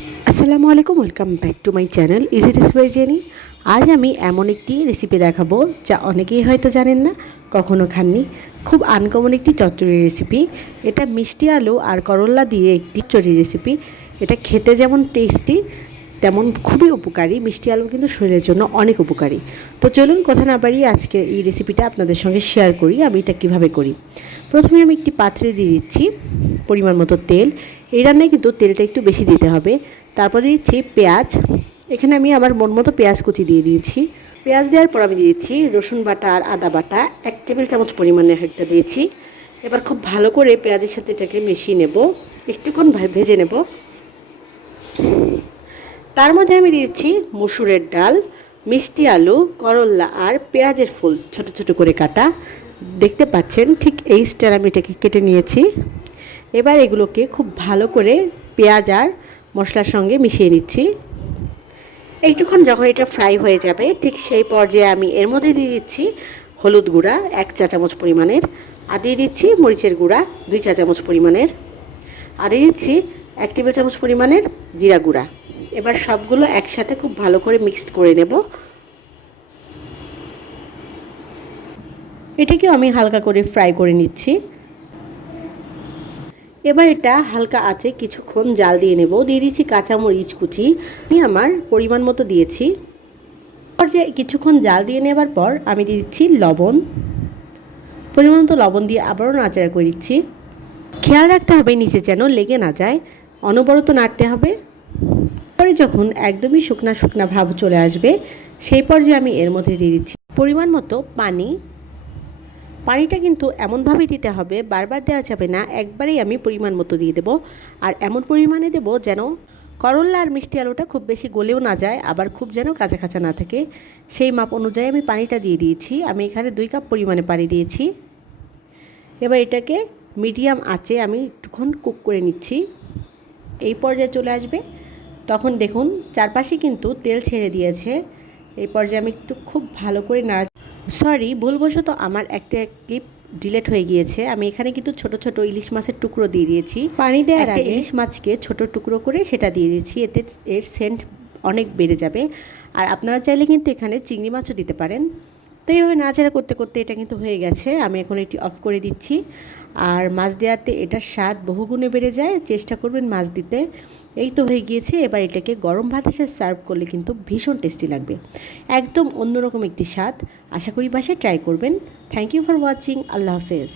আসসালামু আলাইকুম, welcome back to my channel easy recipe by Jenny. আজ আমি এমন একটি রেসিপি দেখাবো যা অনেকেই হয়তো জানেন না, কখনো খাননি। খুব আনকমন একটি চচ্চড়ি রেসিপি। এটা মিষ্টি আলু আর করল্লা দিয়ে একটি চচ্চড়ি রেসিপি। এটা খেতে যেমন টেস্টি তেমন খুবই উপকারী। মিষ্টি আলু কিন্তু শরীরের জন্য অনেক উপকারী। তো চলুন কথা না বাড়িয়ে আজকে এই রেসিপিটা আপনাদের সঙ্গে শেয়ার করি আমি এটা কীভাবে করি। প্রথমে আমি একটি পাত্রে দিয়ে দিচ্ছি পরিমাণ মতো তেল। এই রান্নায় কিন্তু তেলটা একটু বেশি দিতে হবে। তারপরে দিচ্ছি পেঁয়াজ। এখানে আমি আমার মন মতো পেঁয়াজ কুচি দিয়ে দিয়েছি। পেঁয়াজ দেওয়ার পর আমি দিয়ে দিচ্ছি রসুন বাটা আর আদা বাটা 1 টেবিল চামচ পরিমাণে একটা দিয়েছি। এবার খুব ভালো করে পেঁয়াজের সাথে এটাকে মিশিয়ে নেব, একটুক্ষণ ভেজে নেব। তার মধ্যে আমি দিয়েছি মসুরের ডাল, মিষ্টি আলু, করল্লা আর পেঁয়াজের ফুল ছোট ছোট করে কাটা। দেখতে পাচ্ছেন ঠিক এই স্টাইলে আমি এটাকে কেটে নিয়েছি। এবার এগুলোকে খুব ভালো করে পেঁয়াজ আর মশলার সঙ্গে মিশিয়ে নিচ্ছি। একটুক্ষণ যখন এটা ফ্রাই হয়ে যাবে ঠিক সেই পর্যায়ে আমি এর মধ্যে দিয়ে দিচ্ছি হলুদ গুঁড়া 1 চা চামচ পরিমাণের, আর দিয়ে দিচ্ছি মরিচের গুঁড়া 2 চা চামচ পরিমাণের, আর দিয়ে দিচ্ছি 1 টেবিল চামচ পরিমাণের জিরা গুঁড়া। এবার সবগুলো একসাথে খুব ভালো করে মিক্সড করে নেব। এটাকে আমি হালকা করে ফ্রাই করে নিচ্ছি। এবার এটা হালকা আঁচে কিছুক্ষণ জাল দিয়ে নেব। দিয়ে দিচ্ছি কাঁচামরিচ কুচি, আমি আমার পরিমাণ মতো দিয়েছি। পর্যায়ে কিছুক্ষণ জাল দিয়ে নেবার পর আমি দিয়ে দিচ্ছি লবণ। পরিমাণ মতো লবণ দিয়ে আবারও নাড়াচাড়া করে দিচ্ছি। খেয়াল রাখতে হবে নিচে যেন লেগে না যায়, অনবরত নাড়তে হবে। পরে যখন একদমই শুকনা শুকনা ভাব চলে আসবে সেই পর্যায়ে আমি এর মধ্যে দিয়ে দিচ্ছি পরিমাণ মতো পানি। পানিটা কিন্তু এমনভাবে দিতে হবে, বারবার দেওয়া যাবে না, একবারেই আমি পরিমাণ মতো দিয়ে দেবো। আর এমন পরিমাণে দেবো যেন করল্লা আর মিষ্টি আলুটা খুব বেশি গলেও না যায়, আবার খুব যেন কাঁচা কাঁচা না থাকে। সেই মাপ অনুযায়ী আমি পানিটা দিয়ে দিয়েছি। আমি এখানে 2 কাপ পরিমাণে পানি দিয়েছি। এবার এটাকে মিডিয়াম আঁচে আমি একটুক্ষণ কুক করে নিচ্ছি। এই পর্যায়ে চলে আসবে তখন দেখুন চারপাশে কিন্তু তেল ছেড়ে দিয়েছে। এই পর্যায়ে আমি একটু খুব ভালো করে ভুলবশত আমার একটা ক্লিপ ডিলেট হয়ে গিয়েছে। আমি এখানে কিন্তু ছোট ছোট ইলিশ মাছের টুকরো দিয়ে দিয়েছি। পানি দেওয়ার আগে ইলিশ মাছকে ছোট টুকরো করে সেটা দিয়ে দিয়েছি, এতে এর সেন্ট অনেক বেড়ে যাবে। আর আপনারা চাইলে কিন্তু এখানে চিংড়ি মাছও দিতে পারেন। তো এইভাবে নাড়াচাড়া করতে করতে এটা কিন্তু হয়ে গেছে। আমি এখন এটি অফ করে দিচ্ছি। আর মাছ দেওয়াতে এটার স্বাদ বহুগুণে বেড়ে যায়, চেষ্টা করবেন মাছ দিতে। এই তো হয়ে গিয়েছে। এবার এটাকে গরম ভাতের সাথে সার্ভ করলে কিন্তু ভীষণ টেস্টি লাগবে, একদম অন্যরকম একটি স্বাদ। আশা করি বাসায় ট্রাই করবেন। Thank you for watching. আল্লাহ হাফেজ।